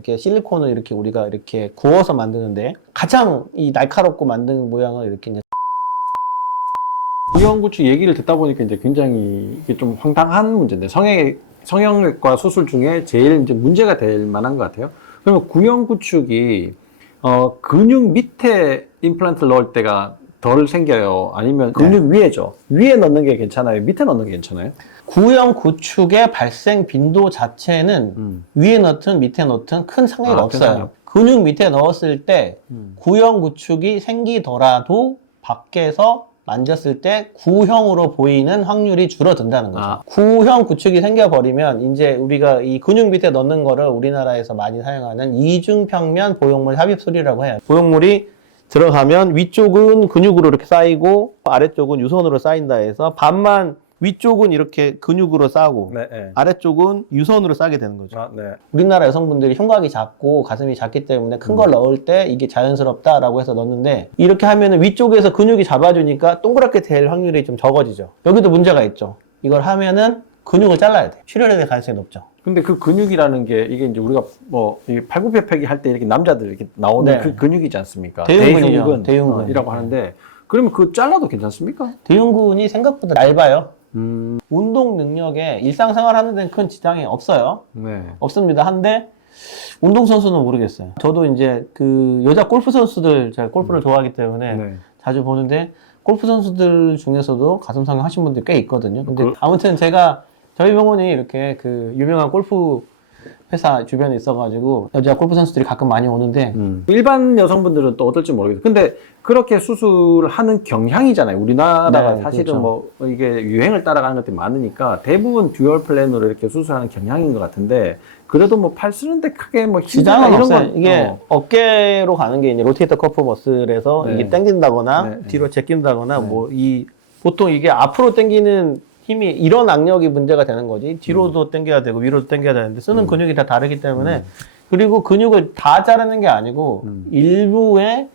이렇게 실리콘을 이렇게 우리가 이렇게 구워서 만드는데 가장 이 날카롭고 만드는 모양을 이렇게 이제 구형구축 얘기를 듣다 보니까 이제 굉장히 이게 좀 황당한 문제인데 성형외과 수술 중에 제일 이제 문제가 될 만한 것 같아요. 그러면 구형구축이 근육 밑에 임플란트를 넣을 때가 덜 생겨요? 아니면 근육 위에죠? 위에 넣는 게 괜찮아요? 밑에 넣는 게 괜찮아요? 구형 구축의 발생 빈도 자체는 위에 넣든 밑에 넣든 큰 상관이 없어요. 괜찮아요. 근육 밑에 넣었을 때 구형 구축이 생기더라도 밖에서 만졌을 때 구형으로 보이는 확률이 줄어든다는 거죠. 구형 구축이 생겨버리면 이제 우리가 이 근육 밑에 넣는 거를 우리나라에서 많이 사용하는 이중평면 보형물 삽입술이라고 해요. 보형물이 들어가면 위쪽은 근육으로 이렇게 쌓이고 아래쪽은 유선으로 쌓인다 해서 반만 위쪽은 이렇게 근육으로 쌓고 네, 네. 아래쪽은 유선으로 쌓게 되는 거죠. 네. 우리나라 여성분들이 흉곽이 작고 가슴이 작기 때문에 큰 걸 넣을 때 이게 자연스럽다라고 해서 넣는데 이렇게 하면은 위쪽에서 근육이 잡아주니까 동그랗게 될 확률이 좀 적어지죠. 여기도 문제가 있죠. 이걸 하면은 근육을 잘라야 돼. 출혈이 될 가능성이 높죠. 근데 그 근육이라는 게 이게 이제 우리가 뭐 팔굽혀펴기 할 때 이렇게 남자들 이렇게 나오는 네. 그 근육이지 않습니까? 대흉근이죠. 대흉근. 이라고 하는데 그러면 그 잘라도 괜찮습니까? 대흉근이 생각보다 얇아요. 운동 능력에 일상생활 하는 데는 큰 지장이 없어요. 네. 없습니다. 한데 운동선수는 모르겠어요. 저도 이제 그 여자 골프 선수들 제가 골프를 좋아하기 때문에 네. 자주 보는데 골프 선수들 중에서도 가슴 성형 하신 분들 꽤 있거든요. 근데 아무튼 제가 저희 병원이 이렇게 그 유명한 골프 회사 주변에 있어가지고 여자 골프 선수들이 가끔 많이 오는데 일반 여성분들은 또 어떨지 모르겠어요. 근데 그렇게 수술을 하는 경향이잖아요. 우리나라가 네, 사실은 그렇죠. 뭐 이게 유행을 따라가는 것들이 많으니까 대부분 듀얼 플랜으로 이렇게 수술하는 경향인 것 같은데 그래도 뭐 팔 쓰는데 크게 뭐 지장은 이런 없어요. 건 이게 어깨로 가는 게 이제 로테이터 커프 머슬에서 네. 이게 당긴다거나 네, 네. 뒤로 제낀다거나 뭐 보통 이게 앞으로 당기는 힘이 이런 악력이 문제가 되는 거지 뒤로도 당겨야 되고 위로도 당겨야 되는데 쓰는 근육이 다 다르기 때문에 그리고 근육을 다 자르는 게 아니고 일부의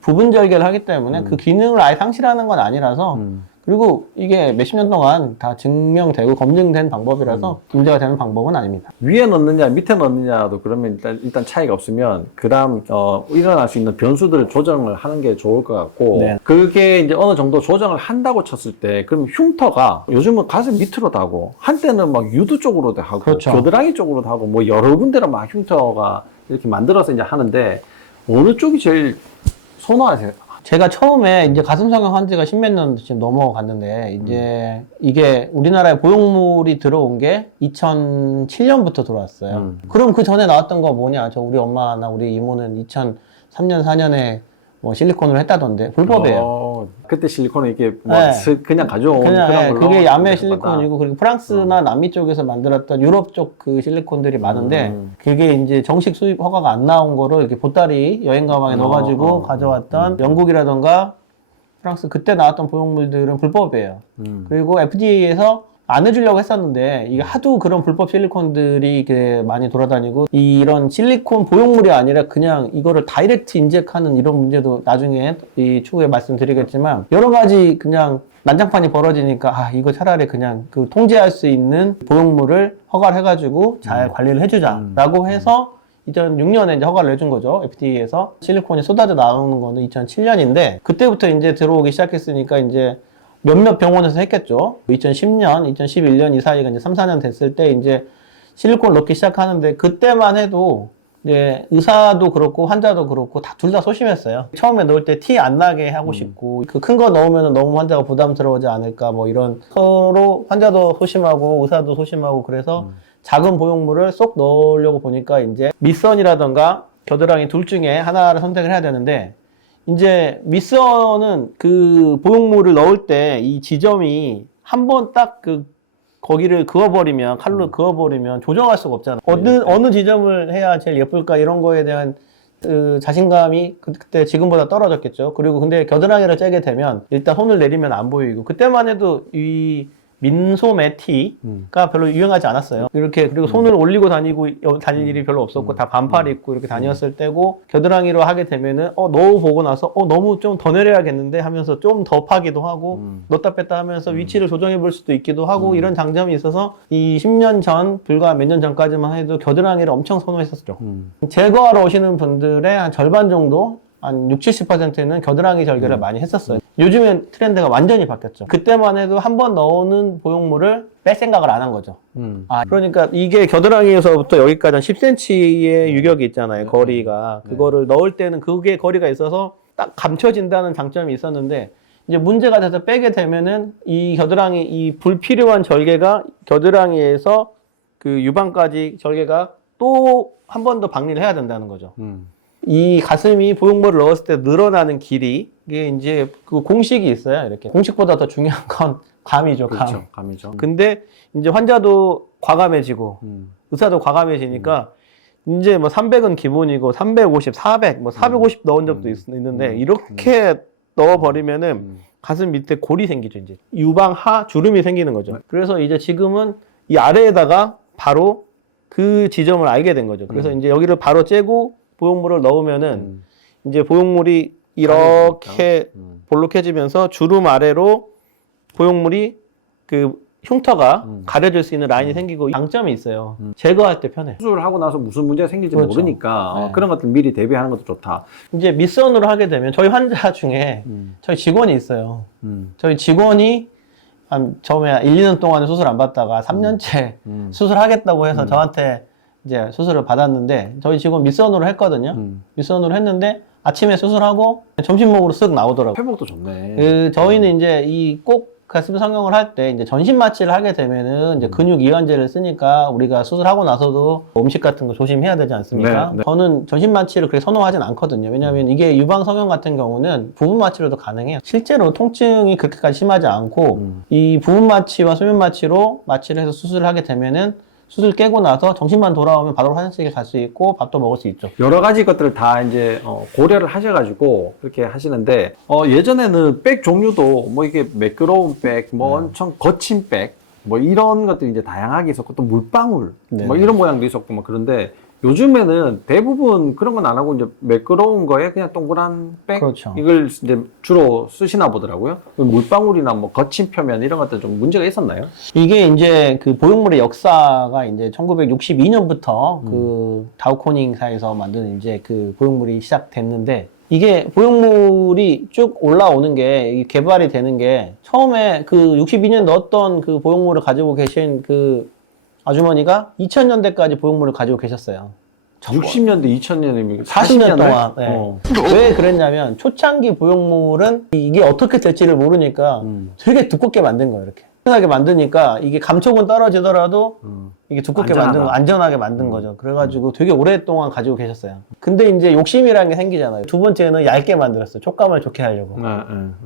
부분 절개를 하기 때문에 그 기능을 아예 상실하는 건 아니라서 그리고 이게 몇십 년 동안 다 증명되고 검증된 방법이라서 문제가 되는 방법은 아닙니다. 위에 넣느냐 밑에 넣느냐도 그러면 일단 차이가 없으면 그다음 일어날 수 있는 변수들을 조정을 하는 게 좋을 것 같고 네. 그게 이제 어느 정도 조정을 한다고 쳤을 때 그럼 흉터가 요즘은 가슴 밑으로도 하고 한때는 막 유두 쪽으로도 하고 그렇죠. 겨드랑이 쪽으로도 하고 뭐 여러 군데로 막 흉터가 이렇게 만들어서 이제 하는데 어느 쪽이 제일 선호하세요? 제가 처음에 이제 가슴 성형 한 지가 십몇 년 지금 넘어갔는데, 이제 이게 우리나라에 보형물이 들어온 게 2007년부터 들어왔어요. 그럼 그 전에 나왔던 거 뭐냐? 저 우리 엄마나 우리 이모는 2003년, 4년에 뭐 실리콘을 했다던데, 불법이에요. 그때 실리콘은 이렇게 뭐 네. 그냥 가져온 그냥, 그런 걸로 그게 야매 이렇게 받아. 실리콘이고, 그리고 프랑스나 남미 쪽에서 만들었던 유럽 쪽 그 실리콘들이 많은데, 그게 이제 정식 수입 허가가 안 나온 거를 이렇게 보따리 여행 가방에 넣어가지고 가져왔던 영국이라던가 프랑스 그때 나왔던 보형물들은 불법이에요. 그리고 FDA에서 안 해주려고 했었는데 이게 하도 그런 불법 실리콘들이 이렇게 많이 돌아다니고 이런 실리콘 보형물이 아니라 그냥 이거를 다이렉트 인젝하는 이런 문제도 나중에 이 추후에 말씀드리겠지만 여러 가지 그냥 난장판이 벌어지니까 이거 차라리 그냥 그 통제할 수 있는 보형물을 허가를 해가지고 잘 관리를 해주자라고 해서 2006년에 이제 허가를 내준 거죠. FDA에서 실리콘이 쏟아져 나오는 거는 2007년인데 그때부터 이제 들어오기 시작했으니까 이제 몇몇 병원에서 했겠죠. 2010년, 2011년 이 사이가 이제 3, 4년 됐을 때 이제 실리콘을 넣기 시작하는데 그때만 해도 이제 의사도 그렇고 환자도 그렇고 다 둘 다 소심했어요. 처음에 넣을 때 티 안 나게 하고 싶고 그 큰 거 넣으면 너무 환자가 부담스러워하지 않을까 뭐 이런 서로 환자도 소심하고 의사도 소심하고 그래서 작은 보형물을 쏙 넣으려고 보니까 이제 밑선이라던가 겨드랑이 둘 중에 하나를 선택을 해야 되는데 이제 밑선은 그 보형물을 넣을 때 이 지점이 한 번 딱 그 거기를 그어버리면 칼로 그어버리면 조정할 수가 없잖아. 어느 지점을 해야 제일 예쁠까 이런 거에 대한 그 자신감이 그때 지금보다 떨어졌겠죠. 그리고 근데 겨드랑이를 째게 되면 일단 손을 내리면 안 보이고 그때만 해도 이 민소매티가 별로 유행하지 않았어요. 이렇게 그리고 손을 올리고 다닐 일이 별로 없었고 다 반팔 입고 이렇게 다녔을 때고 겨드랑이로 하게 되면은 너무 보고 나서 너무 좀 더 내려야겠는데 하면서 좀 더 파기도 하고 넣다 뺐다 하면서 위치를 조정해 볼 수도 있기도 하고 이런 장점이 있어서 이 10년 전 불과 몇 년 전까지만 해도 겨드랑이를 엄청 선호했었죠. 제거하러 오시는 분들의 한 절반 정도 한 60-70%는 겨드랑이 절개를 많이 했었어요. 요즘엔 트렌드가 완전히 바뀌었죠. 그때만 해도 한 번 넣는 보형물을 뺄 생각을 안 한 거죠. 그러니까 이게 겨드랑이에서부터 여기까지 한 10cm의 유격이 있잖아요. 거리가. 그거를 넣을 때는 그게 거리가 있어서 딱 감춰진다는 장점이 있었는데 이제 문제가 돼서 빼게 되면은 이 겨드랑이, 이 불필요한 절개가 겨드랑이에서 그 유방까지 절개가 또 한 번 더 박리를 해야 된다는 거죠. 이 가슴이 보형물을 넣었을 때 늘어나는 길이, 이게 이제 그 공식이 있어요. 이렇게. 공식보다 더 중요한 건 감이죠, 감. 그렇죠. 감이죠. 근데 이제 환자도 과감해지고, 의사도 과감해지니까, 이제 뭐 300은 기본이고, 350, 400, 뭐 450 넣은 적도 있는데, 이렇게 넣어버리면은 가슴 밑에 골이 생기죠, 이제. 유방하 주름이 생기는 거죠. 그래서 이제 지금은 이 아래에다가 바로 그 지점을 알게 된 거죠. 그래서 이제 여기를 바로 째고, 보형물을 넣으면은 이제 보형물이 이렇게 볼록해지면서 주름 아래로 보형물이 그 흉터가 가려질 수 있는 라인이 생기고 장점이 있어요. 제거할 때 편해. 수술을 하고 나서 무슨 문제가 생길지 그렇죠. 모르니까 네. 그런 것들 미리 대비하는 것도 좋다. 이제 밑선으로 하게 되면 저희 환자 중에 저희 직원이 있어요. 저희 직원이 한 처음에 1, 2년 동안에 수술 안 받다가 3년째 수술하겠다고 해서 저한테 이제 수술을 받았는데 저희 직원 밑선으로 했거든요. 밑선으로 했는데 아침에 수술하고 점심 먹으러 쓱 나오더라고요. 회복도 좋네. 저희는 이제 이 꼭 가슴 성형을 할 때 이제 전신 마취를 하게 되면은 이제 근육 이완제를 쓰니까 우리가 수술하고 나서도 음식 같은 거 조심해야 되지 않습니까? 네, 네. 저는 전신 마취를 그렇게 선호하진 않거든요. 왜냐하면 이게 유방 성형 같은 경우는 부분 마취로도 가능해요. 실제로 통증이 그렇게까지 심하지 않고 이 부분 마취와 수면 마취로 마취를 해서 수술을 하게 되면은 수술 깨고 나서 정신만 돌아오면 바로 화장실에 갈 수 있고 밥도 먹을 수 있죠. 여러 가지 것들을 다 이제 고려를 하셔가지고 그렇게 하시는데 예전에는 백 종류도 뭐 이게 매끄러운 백, 뭐 엄청 거친 백, 뭐 이런 것들이 이제 다양하게 있었고 또 물방울, 네. 뭐 이런 모양도 있었고 뭐 그런데 요즘에는 대부분 그런 건 안 하고 이제 매끄러운 거에 그냥 동그란 백 그렇죠. 이걸 이제 주로 쓰시나 보더라고요. 물방울이나 뭐 거친 표면 이런 것들 좀 문제가 있었나요? 이게 이제 그 보형물의 역사가 이제 1962년부터 그 다우코닝사에서 만든 이제 그 보형물이 시작됐는데 이게 보형물이 쭉 올라오는 게 개발이 되는 게 처음에 그 62년 넣었던 그 보형물을 가지고 계신 그 아주머니가 2000년대까지 보형물을 가지고 계셨어요. 60년대, 2000년이면 40년 동안. 네. 왜 그랬냐면 초창기 보형물은 이게 어떻게 될지를 모르니까 되게 두껍게 만든 거예요. 이렇게 안전하게 만드니까 이게 감촉은 떨어지더라도 이게 두껍게 만든 거, 안전하게 만든 거죠. 그래가지고 되게 오랫동안 가지고 계셨어요. 근데 이제 욕심이라는 게 생기잖아요. 두 번째는 얇게 만들었어요. 촉감을 좋게 하려고.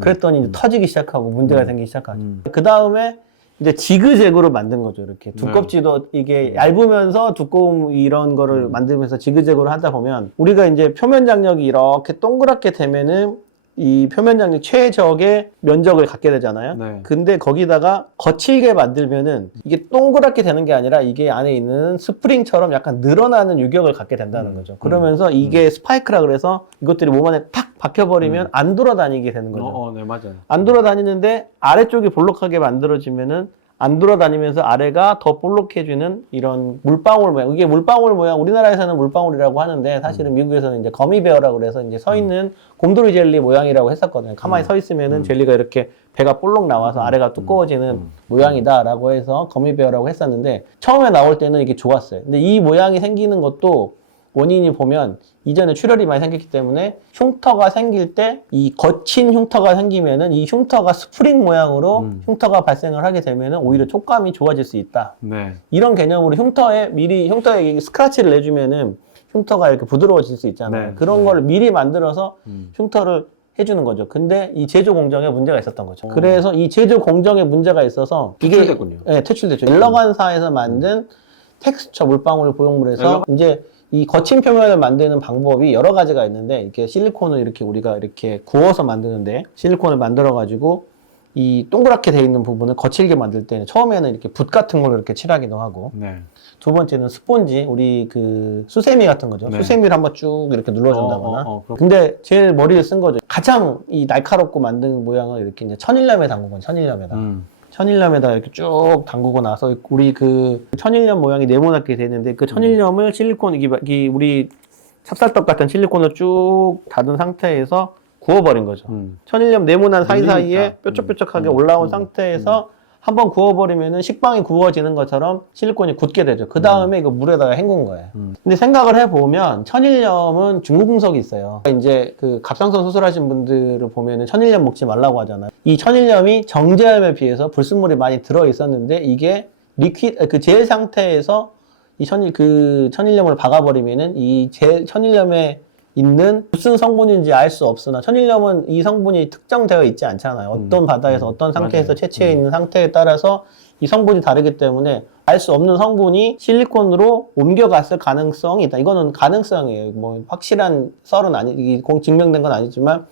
그랬더니 이제 터지기 시작하고 문제가 생기기 시작하죠. 그 다음에 이제 지그재그로 만든 거죠. 이렇게 두껍지도 이게 얇으면서 두꺼움 이런 거를 만들면서 지그재그로 하다 보면 우리가 이제 표면 장력이 이렇게 동그랗게 되면은 이 표면 장력 최적의 면적을 갖게 되잖아요. 네. 근데 거기다가 거칠게 만들면은 이게 동그랗게 되는 게 아니라 이게 안에 있는 스프링처럼 약간 늘어나는 유격을 갖게 된다는 거죠. 그러면서 이게 스파이크라 그래서 이것들이 몸 안에 탁 박혀버리면 안 돌아다니게 되는 거죠. 네, 맞아요. 안 돌아다니는데 아래쪽이 볼록하게 만들어지면은 안 돌아다니면서 아래가 더 볼록해지는 이런 물방울 모양. 이게 물방울 모양, 우리나라에서는 물방울이라고 하는데 사실은 미국에서는 이제 거미베어라고 그래서 이제 서 있는 곰돌이 젤리 모양이라고 했었거든요. 가만히 서 있으면은 젤리가 이렇게 배가 볼록 나와서 아래가 두꺼워지는 모양이다라고 해서 거미베어라고 했었는데 처음에 나올 때는 이게 좋았어요. 근데 이 모양이 생기는 것도 원인이 보면 이전에 출혈이 많이 생겼기 때문에 흉터가 생길 때 이 거친 흉터가 생기면은 이 흉터가 스프링 모양으로 흉터가 발생을 하게 되면은 오히려 촉감이 좋아질 수 있다. 네. 이런 개념으로 흉터에 미리 흉터에 스크래치를 내주면은 흉터가 이렇게 부드러워질 수 있잖아요. 네. 그런 걸 미리 만들어서 흉터를 해주는 거죠. 근데 이 제조 공정에 문제가 있었던 거죠. 그래서 이 제조 공정에 문제가 있어서 이게 퇴출됐군요. 네, 퇴출됐죠. 엘러간사에서 만든 텍스처 물방울 보형물에서 이제 이 거친 표면을 만드는 방법이 여러 가지가 있는데 이렇게 실리콘을 이렇게 우리가 이렇게 구워서 만드는데 실리콘을 만들어 가지고 이 동그랗게 돼 있는 부분을 거칠게 만들 때는 처음에는 이렇게 붓 같은 걸로 이렇게 칠하기도 하고 네. 두 번째는 스폰지, 우리 그 수세미 같은 거죠. 네. 수세미를 한번 쭉 이렇게 눌러준다거나. 그렇구나. 근데 제일 머리를 쓴 거죠. 가장 이 날카롭고 만든 모양을 이렇게 이제 천일염에 담근 건 천일염에다. 천일염에다 이렇게 쭉 담그고 나서 우리 그 천일염 모양이 네모나게 되는데 그 천일염을 실리콘, 이게 우리 찹쌀떡 같은 실리콘을 쭉 닫은 상태에서 구워버린 거죠. 천일염 네모난 사이사이에 밀리니까. 뾰족뾰족하게 올라온 상태에서 한번 구워버리면은 식빵이 구워지는 것처럼 실리콘이 굳게 되죠. 그 다음에 이거 물에다가 헹군 거예요. 근데 생각을 해보면 천일염은 중금속이 있어요. 이제 그 갑상선 수술하신 분들을 보면은 천일염 먹지 말라고 하잖아요. 이 천일염이 정제염에 비해서 불순물이 많이 들어 있었는데 이게 그 젤 상태에서 이 천일염을 박아버리면은 이 천일염에 있는 무슨 성분인지 알 수 없으나 천일염은 이 성분이 특정되어 있지 않잖아요. 어떤 바다에서 어떤 상태에서 맞아요. 채취해 있는 상태에 따라서 이 성분이 다르기 때문에 알 수 없는 성분이 실리콘으로 옮겨갔을 가능성이 있다. 이거는 가능성이에요. 뭐 확실한 썰은 이게 증명된 건 아니지만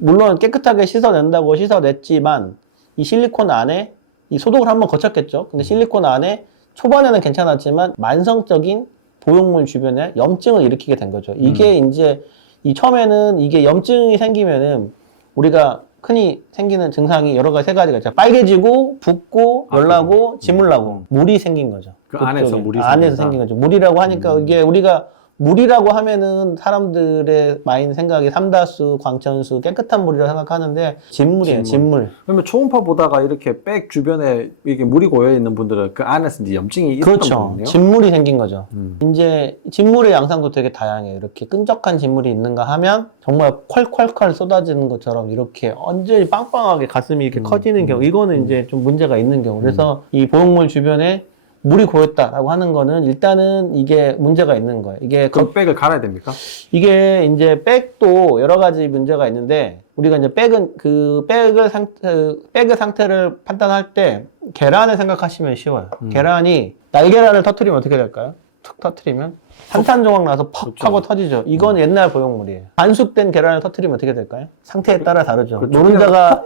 물론 깨끗하게 씻어낸다고 씻어냈지만 이 실리콘 안에 이 소독을 한번 거쳤겠죠. 근데 실리콘 안에 초반에는 괜찮았지만 만성적인 보형물 주변에 염증을 일으키게 된 거죠. 이게 이제 처음에는 이게 염증이 생기면은 우리가 흔히 생기는 증상이 여러 가지 세 가지가 있죠. 빨개지고 붓고 열나고 지물나고 물이 생긴 거죠. 그 안에서 물이 안에서 생긴다? 생긴 거죠. 물이라고 하니까 이게 우리가 물이라고 하면은 사람들의 마인 생각이 삼다수, 광천수, 깨끗한 물이라고 생각하는데 진물이에요. 진물. 그러면 초음파 보다가 이렇게 백 주변에 이게 물이 고여 있는 분들은 그 안에서 이제 염증이 있었던 그렇죠. 거군요. 진물이 생긴 거죠. 이제 진물의 양상도 되게 다양해요. 이렇게 끈적한 진물이 있는가 하면 정말 콸콸콸 쏟아지는 것처럼 이렇게 완전히 빵빵하게 가슴이 이렇게 커지는 경우, 이거는 이제 좀 문제가 있는 경우. 그래서 이 보형물 주변에 물이 고였다라고 하는 거는 일단은 이게 문제가 있는 거예요. 그럼 백을 갈아야 됩니까? 이게 이제 백도 여러 가지 문제가 있는데 우리가 이제 백은 백의 상태를 판단할 때 계란을 생각하시면 쉬워요. 계란이 날계란을 터트리면 어떻게 될까요? 툭 터트리면 산산조각 나서 퍽 그렇죠. 하고 터지죠. 이건 옛날 보형물이에요. 반숙된 계란을 터트리면 어떻게 될까요? 상태에 따라 다르죠. 그렇죠.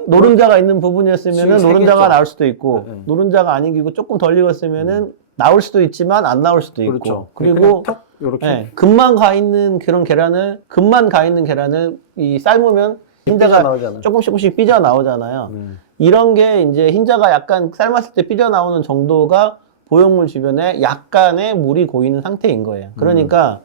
노른자가 있는 부분이었으면은 수익이 노른자가 세겠죠. 나올 수도 있고 노른자가 아니고 조금 덜 익었으면은 나올 수도 있지만 안 나올 수도 있고 그렇죠. 그리고 이렇게 금만 가 있는 그런 계란을 이 삶으면 흰자가 나오잖아요. 조금씩 삐져 나오잖아요. 이런 게 이제 흰자가 약간 삶았을 때 삐져 나오는 정도가 보형물 주변에 약간의 물이 고이는 상태인 거예요. 그러니까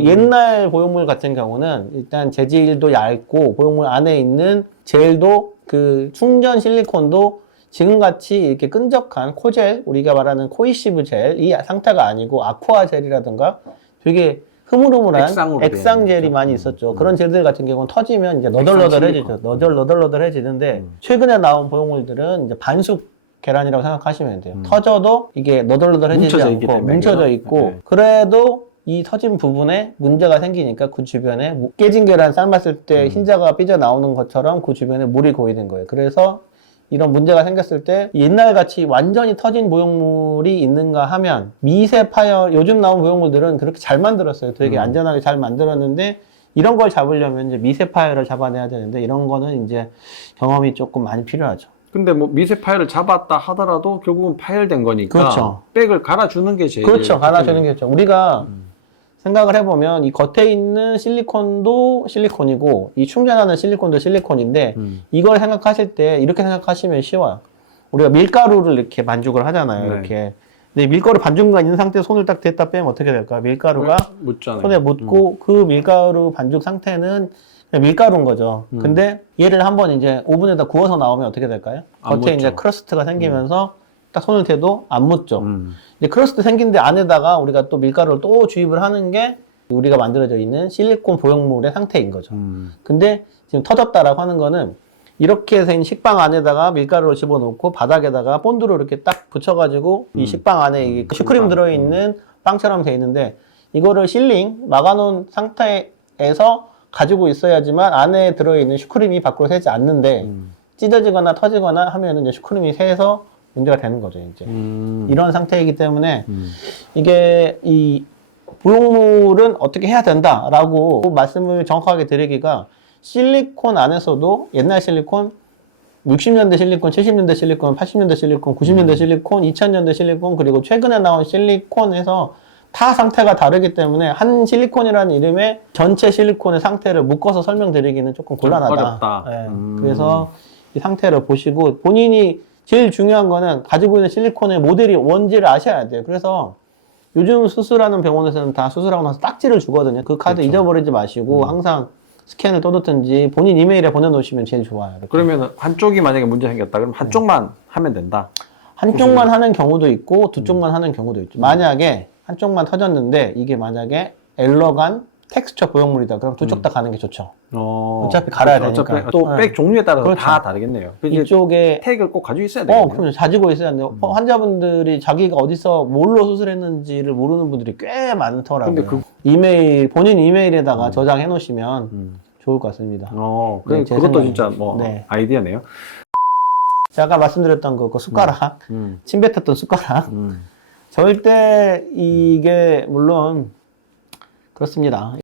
옛날 보형물 같은 경우는 일단 재질도 얇고 보형물 안에 있는 젤도 그 충전 실리콘도 지금같이 이렇게 끈적한 코젤, 우리가 말하는 코이시브 젤, 이 상태가 아니고 아쿠아 젤이라든가 되게 흐물흐물한 액상으로 액상 된 젤이 거죠. 많이 있었죠. 그런 젤들 같은 경우는 터지면 이제 너덜너덜해지죠. 너덜너덜해지는데 최근에 나온 보형물들은 이제 반숙 계란이라고 생각하시면 돼요. 터져도 이게 너덜너덜해지지 뭉쳐져 있기 않고 때문에, 뭉쳐져 그죠? 있고 네. 그래도 이 터진 부분에 문제가 생기니까 그 주변에 깨진 계란 삶았을 때 흰자가 삐져 나오는 것처럼 그 주변에 물이 고이는 거예요. 그래서 이런 문제가 생겼을 때 옛날같이 완전히 터진 보형물이 있는가 하면 미세 파열, 요즘 나온 보형물들은 그렇게 잘 만들었어요. 되게 안전하게 잘 만들었는데 이런 걸 잡으려면 이제 미세 파열을 잡아내야 되는데 이런 거는 이제 경험이 조금 많이 필요하죠. 근데 뭐 미세 파열을 잡았다 하더라도 결국은 파열된 거니까 그렇죠. 백을 갈아주는 게 제일 그렇죠. 갈아주는 게 좋죠. 우리가 생각을 해보면 이 겉에 있는 실리콘도 실리콘이고 이 충전하는 실리콘도 실리콘인데 이걸 생각하실 때 이렇게 생각하시면 쉬워요. 우리가 밀가루를 이렇게 반죽을 하잖아요. 네. 이렇게. 근데 밀가루 반죽만 있는 상태에 손을 딱 댔다 빼면 어떻게 될까요? 밀가루가 묻잖아요. 손에 묻고 그 밀가루 반죽 상태는 그냥 밀가루인 거죠. 근데 얘를 한번 이제 오븐에다 구워서 나오면 어떻게 될까요? 안 겉에 묻죠. 이제 크러스트가 생기면서 딱 손을 대도 안 묻죠. 음. 이제 크러스트 생긴데 안에다가 우리가 또 밀가루를 또 주입을 하는 게 우리가 만들어져 있는 실리콘 보형물의 상태인 거죠. 근데 지금 터졌다라고 하는 거는 이렇게 된 식빵 안에다가 밀가루를 집어넣고 바닥에다가 본드로 이렇게 딱 붙여가지고 이 식빵 안에 이 슈크림 들어있는 빵처럼 돼 있는데 이거를 실링 막아놓은 상태에서 가지고 있어야지만 안에 들어있는 슈크림이 밖으로 새지 않는데 찢어지거나 터지거나 하면 이제 슈크림이 새서 문제가 되는 거죠, 이제. 이런 상태이기 때문에 이게 이 보형물은 어떻게 해야 된다라고 말씀을 정확하게 드리기가 실리콘 안에서도 옛날 실리콘 60년대 실리콘, 70년대 실리콘, 80년대 실리콘, 90년대 실리콘, 2000년대 실리콘, 그리고 최근에 나온 실리콘에서 타 상태가 다르기 때문에 한 실리콘이라는 이름에 전체 실리콘의 상태를 묶어서 설명드리기는 조금 곤란하다. 어렵다. 예. 그래서 이 상태를 보시고 본인이 제일 중요한 거는 가지고 있는 실리콘의 모델이 뭔지를 아셔야 돼요. 그래서 요즘 수술하는 병원에서는 다 수술하고 나서 딱지를 주거든요. 그 카드 그렇죠. 잊어버리지 마시고 항상 스캔을 떠뒀든지 본인 이메일에 보내놓으시면 제일 좋아요. 이렇게. 그러면 한쪽이 만약에 문제 생겼다 그러면 한쪽만 하면 된다. 한쪽만 하는 경우도 있고 두 쪽만 하는 경우도 있죠. 만약에 한쪽만 터졌는데 이게 만약에 엘러간 텍스처 보형물이다. 그럼 두 쪽 다 가는 게 좋죠. 어차피 갈아야 그렇죠. 되니까. 어차피 또 백 종류에 따라서 그렇죠. 다 다르겠네요. 그래서 이쪽에 택을 꼭 가지고 있어야 되겠네요. 그럼요. 가지고 있어야 돼요. 환자분들이 자기가 어디서 뭘로 수술했는지를 모르는 분들이 꽤 많더라고요. 근데 이메일, 본인 이메일에다가 저장해 놓으시면 좋을 것 같습니다. 네, 제 그것도 생각에. 진짜 뭐 네. 아이디어네요. 제가 아까 말씀드렸던 그 숟가락, 침 뱉었던 숟가락. 절대 이게 물론 그렇습니다.